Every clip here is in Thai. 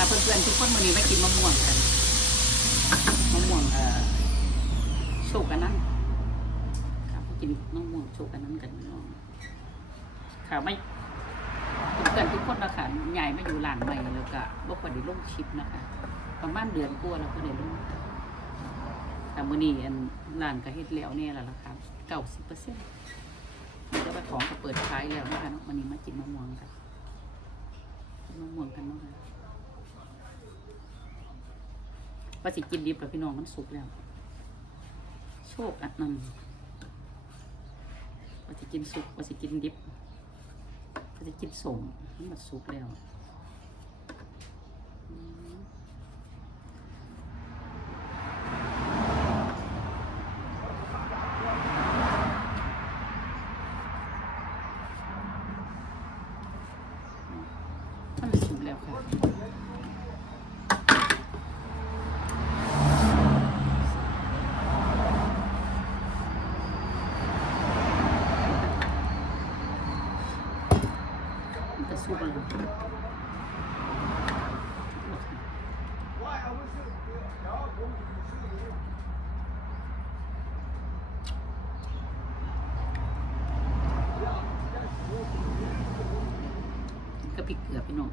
ะเพื่อนๆทุกคนวันนี้มากินมะม่วงกันมะม่วงเอ่อโชกอันนั้นค่ะมากินมะม่วงโชกอันนั้นกันน้องค่ะไม่เพื่อนทุกคนนะคะใหญ่มาอยู่หลานใหม่แล้วก็บ่ค่อยได้ลงคลิปนะคะ ประมาณเดือนกว่าแล้วก็ได้ลงแต่มื้อนี้อันร้านก็เฮ็ดแล้วเนี่ยแล้วล่ะค่ะเก้าสิบเปอร์เซ็นต์มันจะไปของก็เปิดขายแล้วนะคะเนาะวันนี้มากินมะม่วงกันกินมะม่วงกันเนาะค่ะ ว่าสิกินดิบแล้วพี่น้องมันสุกแล้ว โชคอันนั้นว่าสิกินสุกว่าสิกินดิบว่าสิกินสมมันมสุกแล้วมันสุกแล้วค่ะ มันจะสุกแล้วก็ พริกเกลือพี่น้อง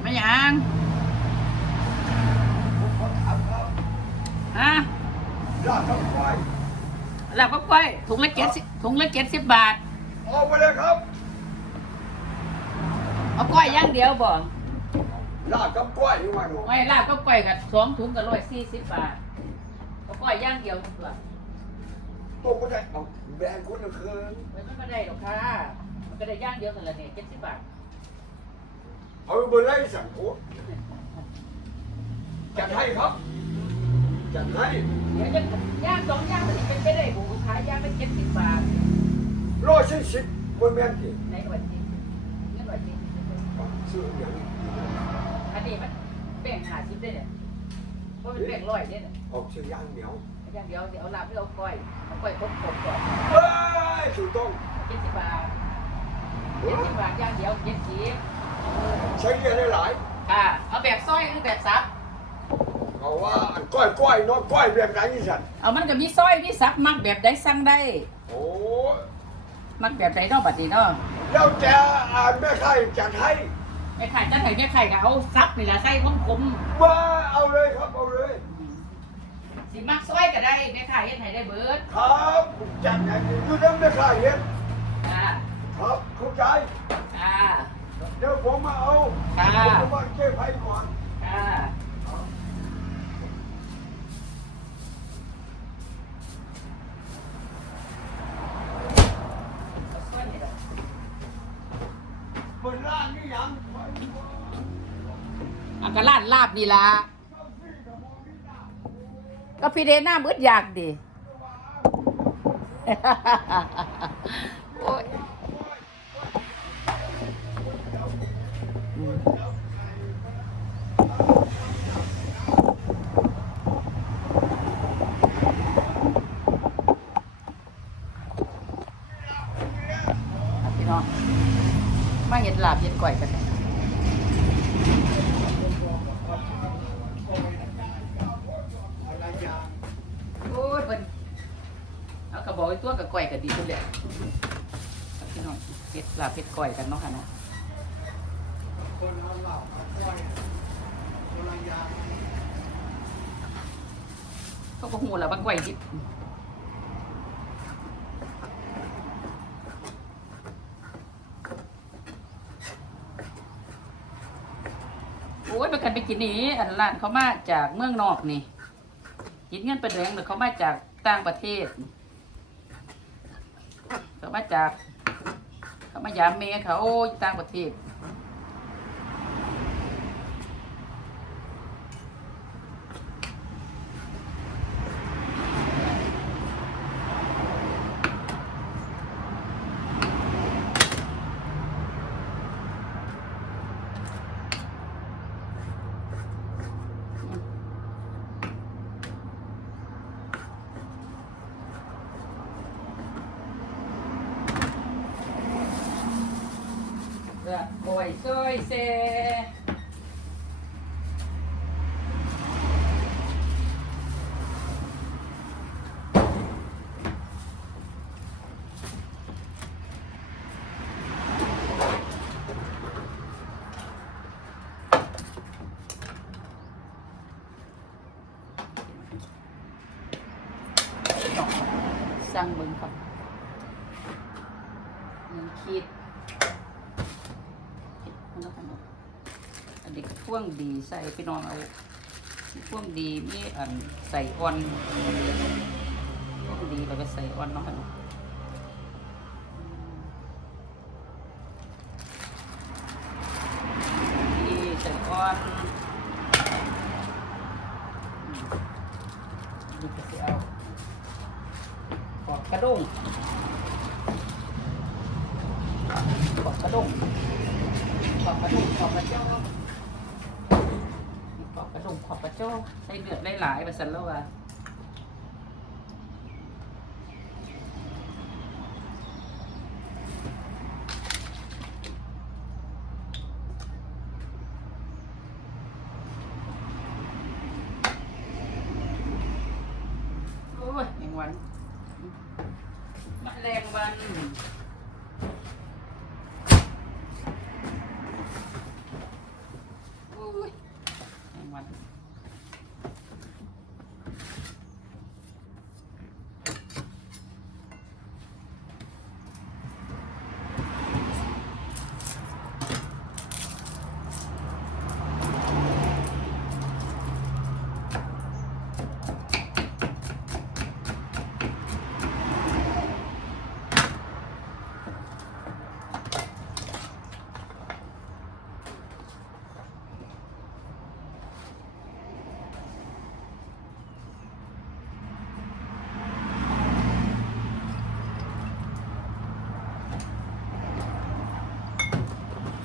ไม่ยังฮะยอดทั้งไฟหลับก็ไปถุงละเจ็ดสิบถุงละเจ็ดสิบบาท ออกไปเลยครับ เอาก้อยอย่างเดียวบ่ ลาดกับกล้วยนี่มาหนูไม่ลาบก็ก้อยกับสองถุงกับร้อยสี่สิบบาทเอาก้อยอย่างเดียวดีกว่าตัวก็ได้เอาแบ่งคนละคืนมันไม่ได้หรอกค่ะมันก็ได้ย่างเดียวกันละเนี่ยเจ็ดสิบบาทเอาไปเลยสั่งโอ้จัดให้ครับจัดให้เดี๋ยวจะย่างสองย่างมันจะเป็นไปได้บุขายย่างไปเจ็ดสิบบาทร้อยสี่สิบคนแม่นที่ในหน่วยจริงเงินหน่วยจริงซื้ออย่างนี้ อันนี้มันแบ่งหาสิบได้เนี่ยเพราะมันแบ่งร้อยเนี่ยออกซื้อย่างเหนียวย่างเดียวเดี๋ยวเอาลาบเดี๋ยวเอาก้อยเอาก้อยครบครบก่อนเฮ้ยถูกต้องเจ็ดสิบบาทเจ็ดสิบบาทย่างเดียวเจ็ดสิบใช้เงินได้หลายค่ะเอาแบบซอยหรือแบบซับเอาว่าก้อยก้อยน้องก้อยแบบไหนนี่สันเอามันก็มีซอยมีซับมักแบบใดสั่งได้โอ้มักแบบใดเนาะบัดนี้เนาะแล้วแต่อ่านแม่ไข่จัดให้ แม่ไข่จะไข่แม่ไข่ก็เอาซับนี่ละใส่คมมาเอาเลยครับเอาเลยๆสิมักซอยก็ได้แม่ไข่เฮ็ดให้ได้เบิดครับจัดให้อยู่น้ำแม่ไข่เห็นค่ะครับเข้าใจค่ะเดี๋ยวผมมาเอาค่ะผมมาเก็บไว้ก่อนค่ะเอาซอยนี่ล่ะ บนล่างนี่ยัง อันก็ร้าน ลาบนี่ล่ะก็พี่เดน่ามืดอยากดิโอ้ยพี่น้องมาเห็นลาบเห็นก่อยกันเลยโอ้ยเพิ่นเอากระบอก ไอ้ตัวกับก่อยกันดีขึ้นแหละพี่น้องเห็ดลาเห็ดก่อยกันเนาะค่ะเนาะเขาก็หูแล้วว่าก่อยดิบโอ้ยไปกันไปกินนี่อันร้านเขามาจากเมืองนอกนี่กินเงินไปแดงหรือเขามาจากต่างประเทศ เขามาจาก เขามายามเมเขาต่างประเทศ ก้อยซอยแซ่สั่งเบิ่งครับเงินคิดมันแล้วกันเนาะอั นนี้ก็พ่วงดีใส่พี่น้องเอาพ่วงดีมีอันใส่อ่อนพ่วงดีเราก็ใส่อ่อนเนาะค่ะเนาะดีใส่อ่อนอืมนี่ก็สิเอา ขอบกระด้งขอบกระด้งขอบกระด้งขอบกระเจ้าขอบกระด้งขอบกระเจ้าใส่เลือดหลายๆไปสันแล้วอะโอ้ยแมงวันมะแรงวันอุ้ยแมงวัน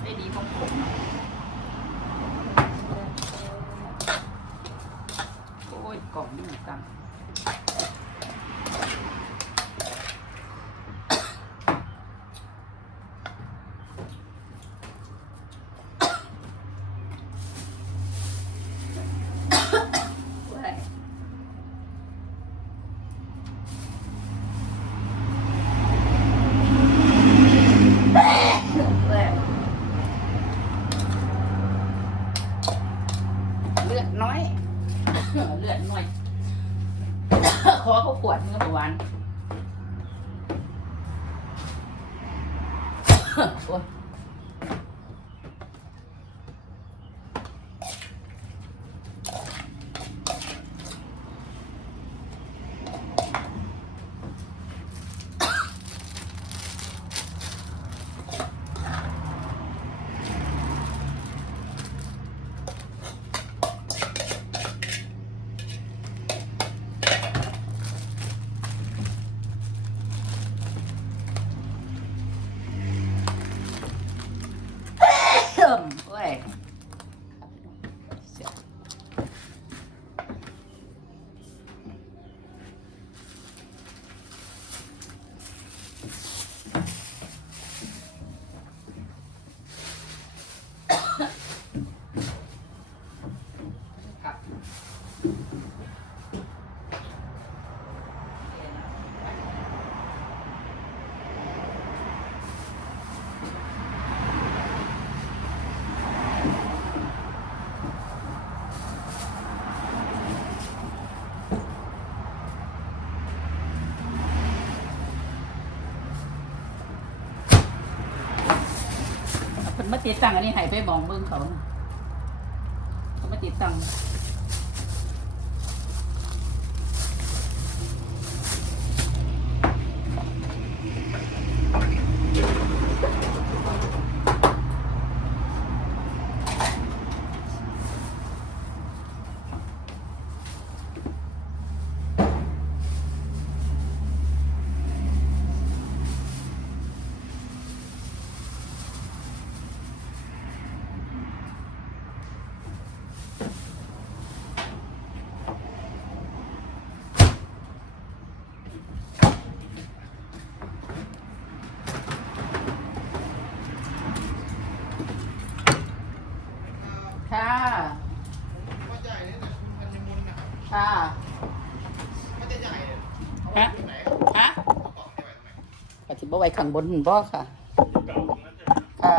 ได้ดีของผมเนาะโอ้ยกล่องนี่เหมือนกันเว้ยเว้ย เลือดน้อย เลือดน้อย ขอเขาข วดเมื่อวานโอ้ย มาติดตั้งอันนี้ให้ไปบอกเบิ่งเขาเขามาติดตั้ง ค่ะมันจะยังไงเนี่ยฮะไหนฮะกล่องได้ไหมตรงไหนปฏิบัติไว้ข้างบนบ่ค่ะ ค่ะ